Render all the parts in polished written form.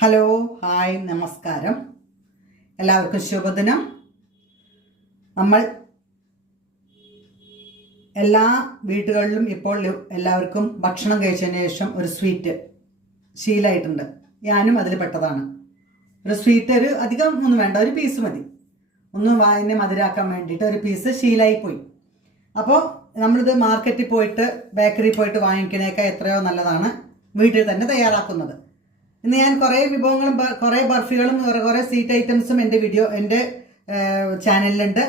Hello hi നമസ്കാരം. എല്ലാവർക്കും ശുഭദിനം. നമ്മൾ എല്ലാ വീടുകളിലും ഇപ്പോൾ എല്ലാവർക്കും ഭക്ഷണം കഴിച്ചതിന് ശേഷം ഒരു സ്വീറ്റ് ശീലമായിട്ടുണ്ട്. ഞാനും അതിൽ പെട്ടതാണ്. ഒരു സ്വീറ്റ് അധികം ഒന്നും വേണ്ട, ഒരു പീസ് മതി. ഒന്ന് വായനെ മധുരാക്കാൻ വേണ്ടിയിട്ട് ഒരു പീസ് ശീലമായി പോയി. അപ്പോൾ നമ്മളിത് മാർക്കറ്റിൽ പോയിട്ട് ബേക്കറി പോയിട്ട് വാങ്ങിക്കണേക്കാൾ എത്രയോ നല്ലതാണ് വീട്ടിൽ തന്നെ തയ്യാറാക്കുന്നത്. ഇന്ന് ഞാൻ കുറേ വിഭവങ്ങളും കുറേ ബർഫികളും കുറേ സ്വീറ്റ് ഐറ്റംസും എൻ്റെ ചാനലിലുണ്ട്.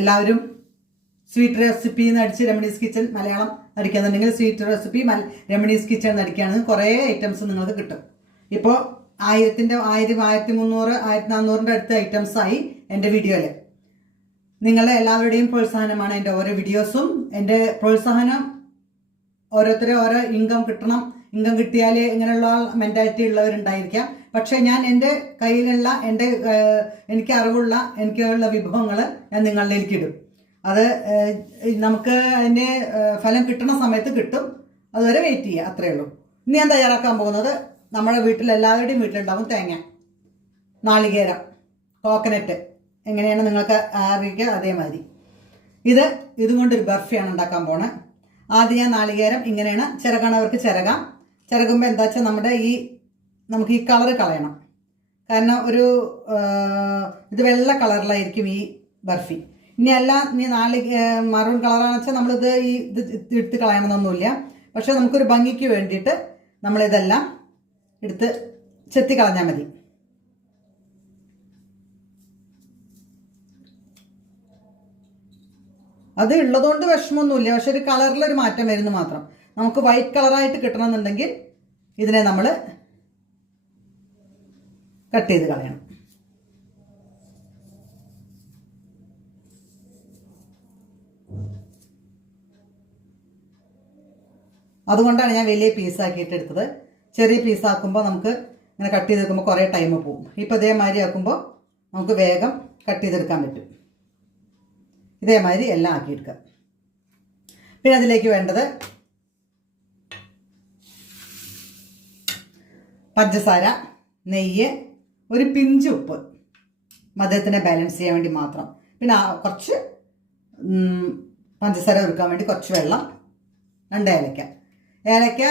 എല്ലാവരും സ്വീറ്റ് റെസിപ്പി എന്ന് അടിച്ച് രമണീസ് കിച്ചൺ മലയാളം അടിക്കാന്നുണ്ടെങ്കിൽ സ്വീറ്റ് റെസിപ്പി രമണീസ് കിച്ചൺ എന്ന് അടിക്കുകയാണെങ്കിൽ കുറേ ഐറ്റംസ് നിങ്ങൾക്ക് കിട്ടും. ഇപ്പോൾ 1000, 1300, 1400 അടുത്ത ഐറ്റംസായി എൻ്റെ വീഡിയോയിൽ. നിങ്ങളുടെ എല്ലാവരുടെയും പ്രോത്സാഹനമാണ് എൻ്റെ ഓരോ വീഡിയോസും. എൻ്റെ പ്രോത്സാഹനം ഓരോരുത്തരും ഓരോ ഇൻകം കിട്ടിയാൽ ഇങ്ങനെയുള്ള മെൻറ്റാലിറ്റി ഉള്ളവരുണ്ടായിരിക്കാം. പക്ഷേ ഞാൻ എൻ്റെ കയ്യിലുള്ള എനിക്ക് അറിവുള്ള എനിക്കുള്ള വിഭവങ്ങൾ ഞാൻ നിങ്ങളിലേക്ക് ഇടും. അത് നമുക്ക് അതിൻ്റെ ഫലം കിട്ടുന്ന സമയത്ത് കിട്ടും. അതുവരെ വെയിറ്റ് ചെയ്യുക, അത്രയേ ഉള്ളൂ. ഇനി ഞാൻ തയ്യാറാക്കാൻ പോകുന്നത് നമ്മുടെ എല്ലാവരുടെയും വീട്ടിലുണ്ടാവും തേങ്ങ, നാളികേരം, കോക്കനട്ട്. എങ്ങനെയാണ് നിങ്ങൾക്ക് അറിയിക്കുക അതേമാതിരി ഇതും കൊണ്ടൊരു ബർഫിയാണ് ഉണ്ടാക്കാൻ പോണത്. ആദ്യം ഞാൻ നാളികേരം ഇങ്ങനെയാണ് ചിരകണവർക്ക് ചിരകുമ്പോൾ എന്താ വെച്ചാൽ നമുക്ക് ഈ കളറ് കളയണം. കാരണം ഇത് വെള്ള കളറിലായിരിക്കും ഈ ബർഫി. ഇനി മറൂൺ കളറാണെന്ന് വെച്ചാൽ നമ്മളിത് ഇത് എടുത്ത് കളയണമെന്നൊന്നുമില്ല. പക്ഷെ നമുക്കൊരു ഭംഗിക്ക് വേണ്ടിയിട്ട് നമ്മളിതെല്ലാം എടുത്ത് ചെത്തി കളഞ്ഞാൽ മതി. അത് ഉള്ളതുകൊണ്ട് വിഷമമൊന്നുമില്ല. പക്ഷെ ഒരു കളറിലൊരു മാറ്റം വരുന്നു മാത്രം. നമുക്ക് വൈറ്റ് കളറായിട്ട് കിട്ടണമെന്നുണ്ടെങ്കിൽ ഇതിനെ നമ്മൾ കട്ട് ചെയ്ത് കളയണം. അതുകൊണ്ടാണ് ഞാൻ വലിയ പീസാക്കിയിട്ട് എടുത്തത്. ചെറിയ പീസാക്കുമ്പോൾ നമുക്ക് ഇങ്ങനെ കട്ട് ചെയ്തെടുക്കുമ്പോൾ കുറേ ടൈം പോകും. ഇപ്പോൾ ഇതേമാതിരി ആക്കുമ്പോൾ നമുക്ക് വേഗം കട്ട് ചെയ്തെടുക്കാൻ പറ്റും. ഇതേമാതിരി എല്ലാം ആക്കിയെടുക്കാം. പിന്നെ അതിലേക്ക് വേണ്ടത് പഞ്ചസാര, നെയ്യ്, ഒരു പിഞ്ച് ഉപ്പ്, മധുരത്തിനെ ബാലൻസ് ചെയ്യാൻ വേണ്ടി മാത്രം. പിന്നെ കുറച്ച് പഞ്ചസാര ഒരുക്കാൻ വേണ്ടി കുറച്ച് വെള്ളം, 2 ഏലക്ക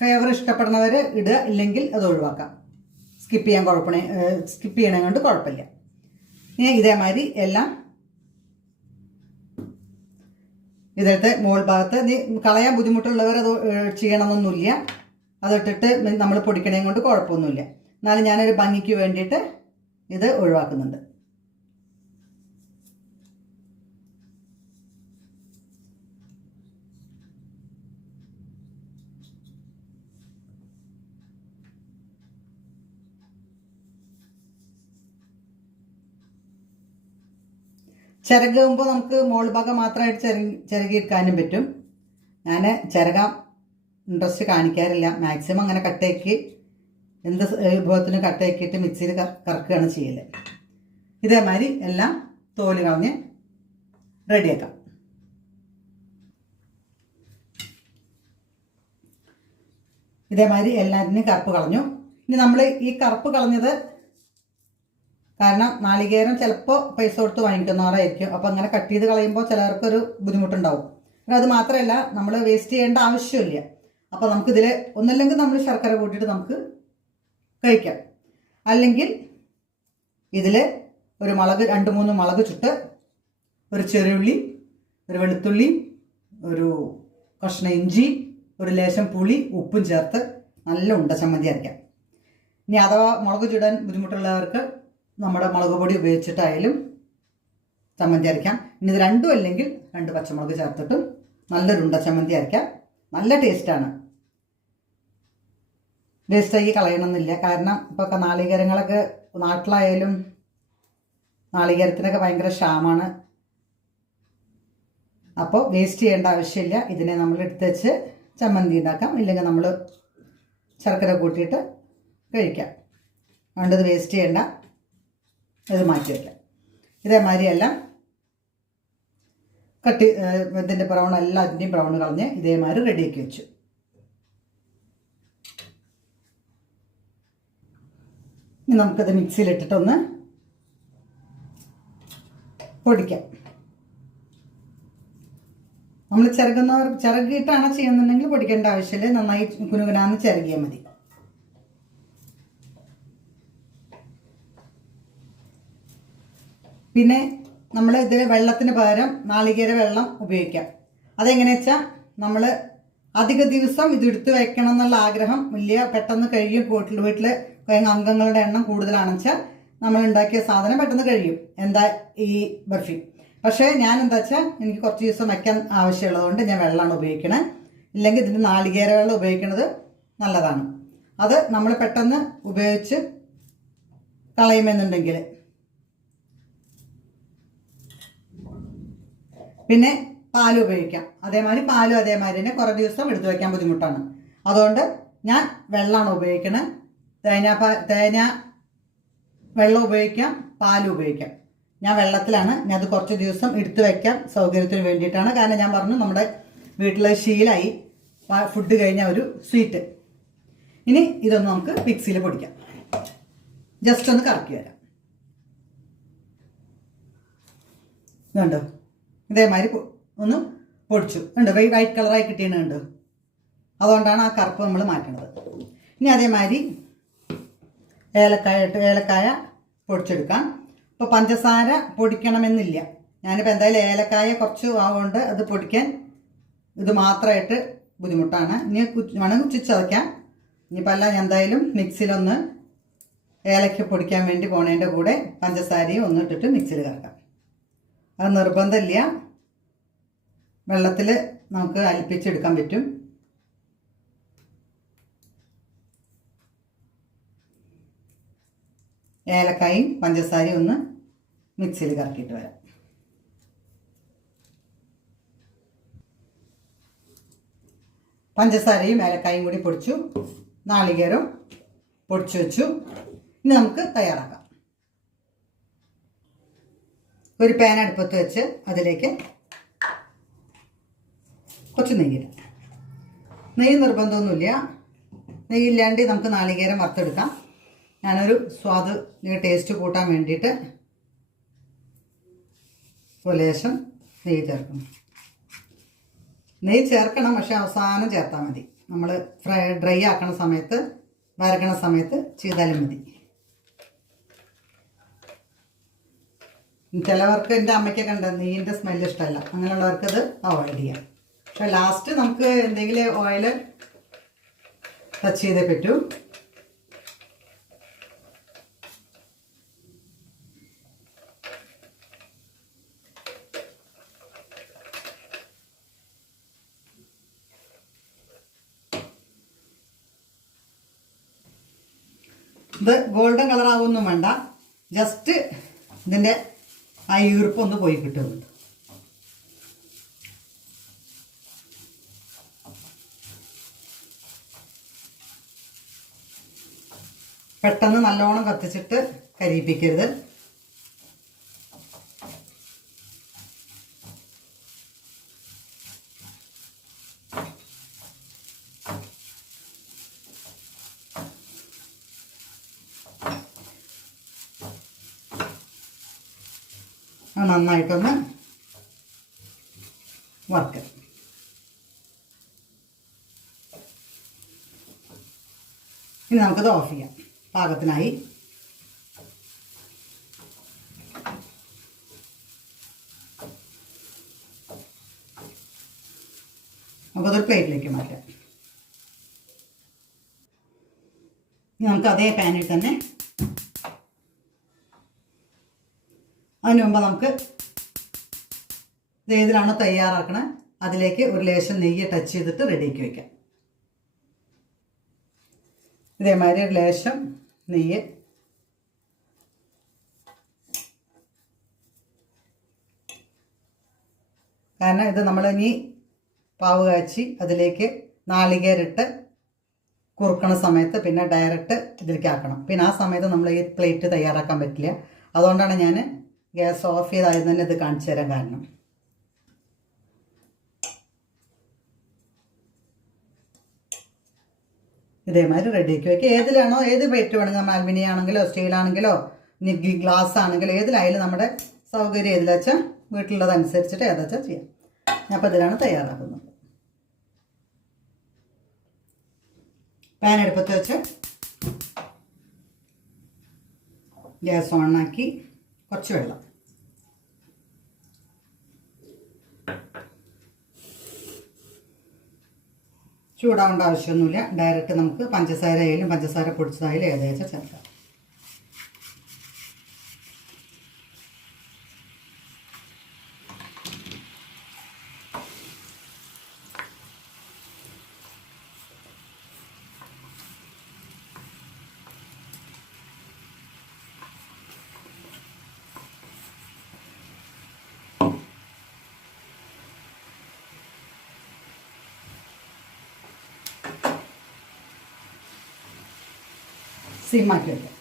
ഫ്ലേവർ ഇഷ്ടപ്പെടുന്നവർ ഇടുക, ഇല്ലെങ്കിൽ അത് ഒഴിവാക്കാം. സ്കിപ്പ് ചെയ്യണ കൊണ്ട് കുഴപ്പമില്ല. ഇനി ഇതേമാതിരി എല്ലാം ഇതിലത്തെ മുകൾ ഭാഗത്ത് കളയാൻ ബുദ്ധിമുട്ടുള്ളവർ അത് ചെയ്യണമെന്നൊന്നുമില്ല. അതിട്ടിട്ട് നമ്മൾ പൊടിക്കണേം കൊണ്ട് കുഴപ്പമൊന്നുമില്ല. എന്നാലും ഞാനൊരു ഭംഗിക്ക് വേണ്ടിയിട്ട് ഇത് ഒഴിവാക്കുന്നുണ്ട്. ചിരകുമ്പോൾ നമുക്ക് മോൾ ഭാഗം മാത്രമായിട്ട് ചിരകിയെടുക്കാനും പറ്റും. ഞാൻ ചിരകാൻ ഇൻട്രസ്റ്റ് കാണിക്കാറില്ല. മാക്സിമം അങ്ങനെ കട്ടയാക്കി എന്ത് വിഭവത്തിനും കട്ടയാക്കിയിട്ട് മിക്സിയിൽ കറക്കുകയാണ് ചെയ്യൽ. ഇതേമാതിരി എല്ലാം തോല് കളഞ്ഞ് റെഡിയാക്കാം. ഇതേമാതിരി എല്ലാത്തിനും കറുപ്പ് കളഞ്ഞു. ഇനി നമ്മൾ ഈ കറുപ്പ് കളഞ്ഞത് കാരണം നാളികേരം ചിലപ്പോൾ പൈസ കൊടുത്ത് വാങ്ങിക്കുന്നവരായിരിക്കും. അപ്പോൾ അങ്ങനെ കട്ട് ചെയ്ത് കളയുമ്പോൾ ചിലർക്കൊരു ബുദ്ധിമുട്ടുണ്ടാവും. പിന്നെ അത് മാത്രമല്ല, നമ്മൾ വേസ്റ്റ് ചെയ്യേണ്ട ആവശ്യമില്ല. അപ്പോൾ നമുക്കിതിൽ ഒന്നല്ലെങ്കിൽ നമ്മൾ ശർക്കര കൂട്ടിയിട്ട് നമുക്ക് കഴിക്കാം. അല്ലെങ്കിൽ ഇതിൽ ഒരു 2-3 മുളക് ചുട്ട്, ഒരു ചെറുള്ളി, ഒരു വെളുത്തുള്ളി, ഒരു കഷ്ണം ഇഞ്ചി, ഒരു ലേശം പുളി, ഉപ്പും ചേർത്ത് നല്ല ഉണ്ട ചമ്മന്തി അരയ്ക്കാം. ഇനി അഥവാ മുളക് ചുടാൻ ബുദ്ധിമുട്ടുള്ളവർക്ക് നമ്മുടെ മുളക് പൊടി ഉപയോഗിച്ചിട്ടായാലും ചമ്മന്തി അരയ്ക്കാം. ഇനി ഇത് രണ്ടും അല്ലെങ്കിൽ 2 പച്ചമുളക് ചേർത്തിട്ടും നല്ലൊരു ഉണ്ട ചമ്മന്തി അരയ്ക്കാം. നല്ല ടേസ്റ്റാണ്. വേസ്റ്റാക്കി കളയണമെന്നില്ല. കാരണം ഇപ്പോൾ നാളികേരങ്ങളൊക്കെ നാട്ടിലായാലും നാളികേരത്തിനൊക്കെ ഭയങ്കര ക്ഷാമമാണ്. അപ്പോൾ വേസ്റ്റ് ചെയ്യേണ്ട ആവശ്യമില്ല. ഇതിനെ നമ്മൾ എടുത്ത് വെച്ച് ചമ്മന്തി ഉണ്ടാക്കാം. ഇല്ലെങ്കിൽ നമ്മൾ ശർക്കര കൂട്ടിയിട്ട് കഴിക്കാം. അതുകൊണ്ട് ഇത് വേസ്റ്റ് ചെയ്യേണ്ട, ഇത് മാറ്റി വയ്ക്കാം. ഇതേമാതിരി എല്ലാം ഇതിൻ്റെ എല്ലാത്തിൻ്റെയും ബ്രൗൺ കളഞ്ഞ് ഇതേമാതിരി റെഡിയാക്കി വെച്ചു. ഇനി നമുക്കത് മിക്സിയിലിട്ടിട്ടൊന്ന് പൊടിക്കാം. നമ്മൾ ചിറകിയിട്ടാണ് ചെയ്യുന്നുണ്ടെങ്കിൽ പൊടിക്കേണ്ട ആവശ്യമില്ല. നന്നായി കുനുകുനാന്ന് ചിരകിയാൽ മതി. പിന്നെ നമ്മൾ ഇതിൽ വെള്ളത്തിന് പകരം നാളികേര വെള്ളം ഉപയോഗിക്കാം. അതെങ്ങനെയാ വെച്ചാൽ നമ്മൾ അധിക ദിവസം ഇത് എടുത്ത് വെക്കണം എന്നുള്ള ആഗ്രഹം ഇല്ല, പെട്ടെന്ന് കഴിയും. വീട്ടിൽ അംഗങ്ങളുടെ എണ്ണം കൂടുതലാണെന്ന് വെച്ചാൽ നമ്മൾ ഉണ്ടാക്കിയ സാധനം പെട്ടെന്ന് കഴിയും. എന്താ ഈ ബർഫി. പക്ഷേ ഞാൻ എന്താ വെച്ചാൽ എനിക്ക് കുറച്ച് ദിവസം വയ്ക്കാൻ ആവശ്യമുള്ളതുകൊണ്ട് ഞാൻ വെള്ളമാണ് ഉപയോഗിക്കണത്. ഇല്ലെങ്കിൽ ഇതിന് നാളികേര വെള്ളം ഉപയോഗിക്കുന്നത് നല്ലതാണ്. അത് നമ്മൾ പെട്ടെന്ന് ഉപയോഗിച്ച് കളയുമെന്നുണ്ടെങ്കിൽ. പിന്നെ പാൽ ഉപയോഗിക്കാം. പാലും അതേമാതിരി തന്നെ കുറേ ദിവസം എടുത്തു വയ്ക്കാൻ ബുദ്ധിമുട്ടാണ്. അതുകൊണ്ട് ഞാൻ വെള്ളമാണ് ഉപയോഗിക്കുന്നത്. തേങ്ങ വെള്ളം ഉപയോഗിക്കാം, പാലും ഉപയോഗിക്കാം. ഞാൻ വെള്ളത്തിലാണ്. ഞാൻ അത് കുറച്ച് ദിവസം എടുത്തു വയ്ക്കാം സൗകര്യത്തിന് വേണ്ടിയിട്ടാണ്. കാരണം ഞാൻ പറഞ്ഞു നമ്മുടെ വീട്ടിലെ ശീലമായി ഫുഡ് കഴിഞ്ഞ ഒരു സ്വീറ്റ്. ഇനി ഇതൊന്ന് നമുക്ക് മിക്സിയിൽ പൊടിക്കാം. ജസ്റ്റ് ഒന്ന് കറക്കി വരാം. കണ്ടോ, ഇതേമാതിരി ഒന്ന് പൊടിച്ചു. ഉണ്ട് വൈറ്റ് കളറായി കിട്ടിയുണ്ട്. അതുകൊണ്ടാണ് ആ കറുപ്പ് നമ്മൾ മാറ്റുന്നത്. ഇനി അതേമാതിരി ഏലക്കായ പൊടിച്ചെടുക്കാം. ഇപ്പോൾ പഞ്ചസാര പൊടിക്കണമെന്നില്ല. ഞാനിപ്പോൾ എന്തായാലും ഏലക്കായ കുറച്ച് ആവുകൊണ്ട് അത് പൊടിക്കാൻ ഇത് മാത്രമായിട്ട് ബുദ്ധിമുട്ടാണ്. ഇനി വേണമെങ്കിൽ ചതയ്ക്കാം. ഇനിയിപ്പോൾ അല്ല, എന്തായാലും മിക്സിയിലൊന്ന് ഏലക്ക പൊടിക്കാൻ വേണ്ടി പോണതിൻ്റെ കൂടെ പഞ്ചസാരയും ഒന്ന് ഇട്ടിട്ട് മിക്സിയിൽ കറക്കാം. അത് നിർബന്ധമില്ല, വെള്ളത്തിൽ നമുക്ക് അലിപ്പിച്ചെടുക്കാൻ പറ്റും. ഏലക്കായും പഞ്ചസാരയും ഒന്ന് മിക്സിയിൽ കറക്കിയിട്ട് വരാം. പഞ്ചസാരയും ഏലക്കായും കൂടി പൊടിച്ചു, നാളികേരം പൊടിച്ചു വെച്ചു. ഇനി നമുക്ക് തയ്യാറാക്കാം. ഒരു പാൻ അടുപ്പത്ത് വെച്ച് അതിലേക്ക് കുറച്ച് നെയ്യിടാം. നെയ്യ് നിർബന്ധമൊന്നുമില്ല. നെയ്യില്ലാണ്ട് നമുക്ക് നാളികേരം വറുത്തെടുക്കാം. ഞാനൊരു ടേസ്റ്റ് കൂട്ടാൻ വേണ്ടിയിട്ട് ലേശം നെയ്യ് ചേർക്കണം. നെയ്യ് ചേർക്കണം, പക്ഷെ അവസാനം ചേർത്താൽ മതി. നമ്മൾ ഡ്രൈ ആക്കണ സമയത്ത്, വരക്കണ സമയത്ത് ചെയ്താലും മതി. ചിലവർക്ക്, എൻ്റെ അമ്മയ്ക്കൊക്കെ ഉണ്ട് നെയ്യിൻ്റെ സ്മെല്ല് ഇഷ്ടമല്ല. അങ്ങനെയുള്ളവർക്കത് അവോയ്ഡ് ചെയ്യാം. പക്ഷെ ലാസ്റ്റ് നമുക്ക് എന്തെങ്കിലും ഓയിൽ ടച്ച് ചെയ്തേ പറ്റൂ. ഇത് ഗോൾഡൻ കളർ ആവുമൊന്നും വേണ്ട, ജസ്റ്റ് ഇതിൻ്റെ ആ ഈർപ്പൊന്ന് പോയി കിട്ടുന്നുണ്ട്. പെട്ടെന്ന് നല്ലോണം കത്തിച്ചിട്ട് കരിയിപ്പിക്കരുത്. നന്നായിട്ടൊന്ന് വറുക്കുക. ഇനി നമുക്കത് ഓഫ് ചെയ്യാം. പാകത്തിനായി. നമുക്കതൊരു പ്ലേറ്റിലേക്ക് മാറ്റാം. ഇനി നമുക്ക് അതേ പാനിൽ തന്നെ, അതിന് മുമ്പ് നമുക്ക് ഇത് ഏതിലാണോ തയ്യാറാക്കണേ അതിലേക്ക് ഒരു ലേശം നെയ്യ് ടച്ച് ചെയ്തിട്ട് റെഡിയാക്കി വയ്ക്കാം. ഇതേമാതിരി ഒരു ലേശം നെയ്യ് കാരണം ഇത് നമ്മൾ ഇനി പാവ് കാച്ചി അതിലേക്ക് നാളികേരിട്ട് കുറുക്കണ സമയത്ത് പിന്നെ ഡയറക്റ്റ് ഇതിലേക്ക് ആക്കണം. പിന്നെ ആ സമയത്ത് നമ്മൾ ഈ പ്ലേറ്റ് തയ്യാറാക്കാൻ പറ്റില്ല. അതുകൊണ്ടാണ് ഞാൻ ഗ്യാസ് ഓഫ് ചെയ്തായിരുന്നു തന്നെ ഇത് കാണിച്ചു തരാൻ കാരണം. ഇതേമാതിരി റെഡിയാക്കി വയ്ക്കുക. ഏതിലാണോ ഏത് പ്ലേറ്റ് വേണമെങ്കിൽ നമ്മൾ അലുമിനിയം ആണെങ്കിലോ സ്റ്റീലാണെങ്കിലോ ഗ്ലാസ് ആണെങ്കിലോ ഏതിലായാലും നമ്മുടെ സൗകര്യം ഏതിലാ വെച്ചാൽ വീട്ടിലുള്ളതനുസരിച്ചിട്ട് ഏതാ വെച്ചാൽ ചെയ്യാം. ഞാൻ അപ്പോൾ ഇതിലാണ് തയ്യാറാക്കുന്നത്. പാൻ അടുപ്പത്ത് വെച്ച് ഗ്യാസ് ഓണാക്കി കുറച്ച് വെള്ളം, ചൂടാവേണ്ട ആവശ്യമൊന്നുമില്ല. ഡയറക്റ്റ് നമുക്ക് പഞ്ചസാര ആയാലും പഞ്ചസാര പൊടിച്ചതായാലും ഏകദേശം ചേർക്കാം. സിമ്മാക്കി വയ്ക്കാം.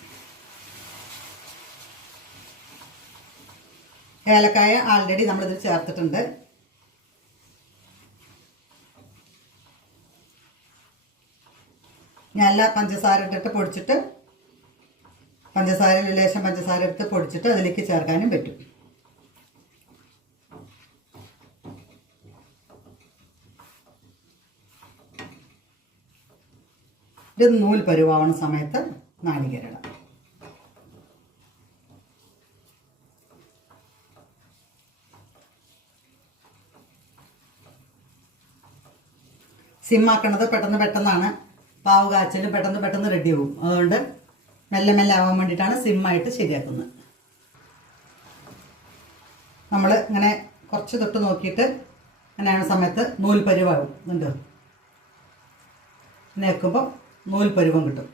ഏലക്കായ ആൾറെഡി നമ്മളിതിൽ ചേർത്തിട്ടുണ്ട്. നല്ല പഞ്ചസാര ഇട്ടിട്ട് പൊടിച്ചിട്ട് ലേശം പഞ്ചസാര എടുത്ത് പൊടിച്ചിട്ട് അതിലേക്ക് ചേർക്കാനും പറ്റും. ഇത് നൂൽ പരുവാവുന്ന സമയത്ത് നാളികേരം സിമ്മാക്കണത് പെട്ടെന്നാണ്. പാവ് കാച്ചലും പെട്ടെന്ന് റെഡിയാവും. അതുകൊണ്ട് മെല്ലെ ആവാൻ വേണ്ടിയിട്ടാണ് സിമ്മായിട്ട് ശരിയാക്കുന്നത്. നമ്മൾ ഇങ്ങനെ കുറച്ച് തൊട്ട് നോക്കിയിട്ട് അങ്ങനെയാണ് സമയത്ത് നൂൽ പരുവാകും. ഉണ്ട് നേക്കുമ്പോൾ നൂൽ പരുവം കിട്ടും.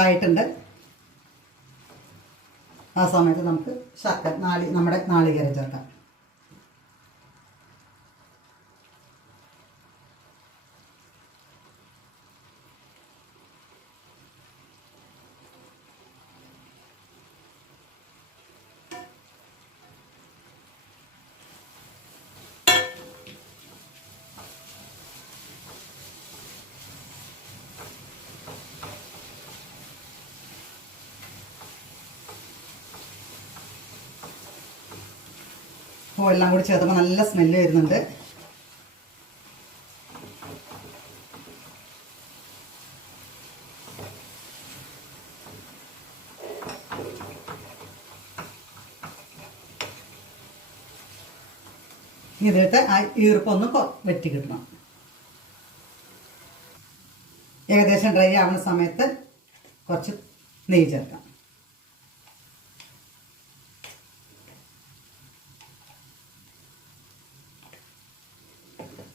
ആയിട്ടുണ്ട്. ആ സമയത്ത് നമുക്ക് നമ്മുടെ നാളികേരം ചേർക്കാം. അപ്പോൾ എല്ലാം കൂടി ചേർത്തപ്പോൾ നല്ല സ്മെല്ല് വരുന്നുണ്ട്. ഇതിട്ട് ആ ഈർപ്പൊന്ന് വെറ്റി കിട്ടണം. ഏകദേശം ഡ്രൈ ആവുന്ന സമയത്ത് കുറച്ച് നെയ്യ് ചേർക്കാം.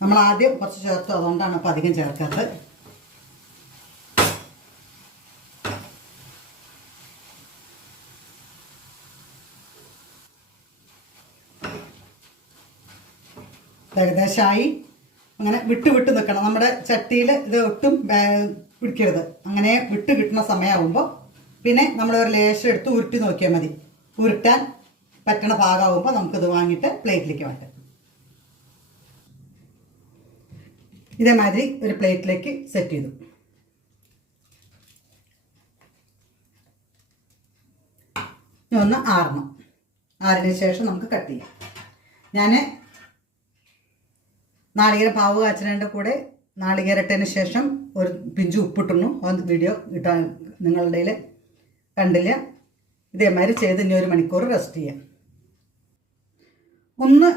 നമ്മൾ ആദ്യം കുറച്ച് ചേർത്തു, അതുകൊണ്ടാണ് അപ്പോൾ അധികം ചേർക്കാത്തത്. ഏകദേശമായി അങ്ങനെ വിട്ട് നിൽക്കണം. നമ്മുടെ ചട്ടിയിൽ ഇത് ഒട്ടും പിടിക്കരുത്. അങ്ങനെ വിട്ട് കിട്ടുന്ന സമയമാകുമ്പോൾ പിന്നെ നമ്മളൊരു ലേശം എടുത്ത് ഉരുട്ടി നോക്കിയാൽ മതി. ഉരുട്ടാൻ പറ്റണ ഭാഗമാകുമ്പോൾ നമുക്കിത് വാങ്ങിയിട്ട് പ്ലേറ്റിലേക്ക് മാറ്റാം. ഇതേമാതിരി ഒരു പ്ലേറ്റിലേക്ക് സെറ്റ് ചെയ്തു. ഒന്ന് ആറിന് ശേഷം നമുക്ക് കട്ട് ചെയ്യാം. ഞാൻ നാളികേരം പാവ് കാച്ചതിൻ്റെ കൂടെ നാളികേരട്ടതിന് ശേഷം ഒരു പിഞ്ച് ഉപ്പിട്ടുന്നു. അത് വീഡിയോ ഇട്ടാൻ നിങ്ങളുടെ കയ്യിൽ കണ്ടില്ല. ഇതേമാതിരി ചെയ്ത് ഇനി 1 മണിക്കൂർ റെസ്റ്റ് ചെയ്യാം. ഒന്ന്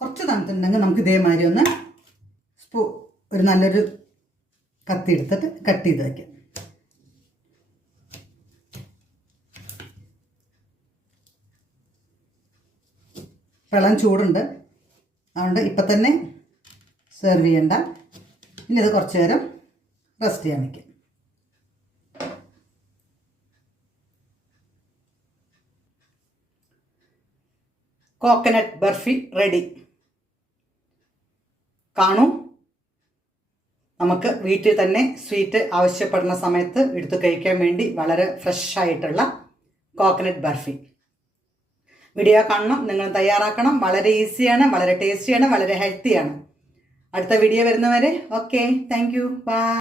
കുറച്ച് തണുത്തുണ്ടെങ്കിൽ നമുക്ക് ഇതേമാതിരി ഒന്ന് ഒരു നല്ലൊരു കത്തി എടുത്തിട്ട് കട്ട് ചെയ്ത് വയ്ക്കാം. വെള്ളം ചൂടുണ്ട്, അതുകൊണ്ട് ഇപ്പം തന്നെ സെർവ് ചെയ്യണ്ട. ഇനി ഇത് കുറച്ച് നേരം റെസ്റ്റ് ചെയ്യാൻ വയ്ക്കാം. Coconut barfi ready. കാണൂ. നമുക്ക് വീട്ടിൽ തന്നെ സ്വീറ്റ് ആവശ്യപ്പെടുന്ന സമയത്ത് എടുത്തു കഴിക്കാൻ വേണ്ടി വളരെ ഫ്രഷ് ആയിട്ടുള്ള കോക്കനട്ട് ബർഫി. വീഡിയോ കാണണം, നിങ്ങൾ തയ്യാറാക്കണം. വളരെ ഈസിയാണ്, വളരെ ടേസ്റ്റിയാണ്, വളരെ ഹെൽത്തിയാണ്. അടുത്ത വീഡിയോ വരുന്നവരെ ഓക്കെ, താങ്ക് യു, ബൈ.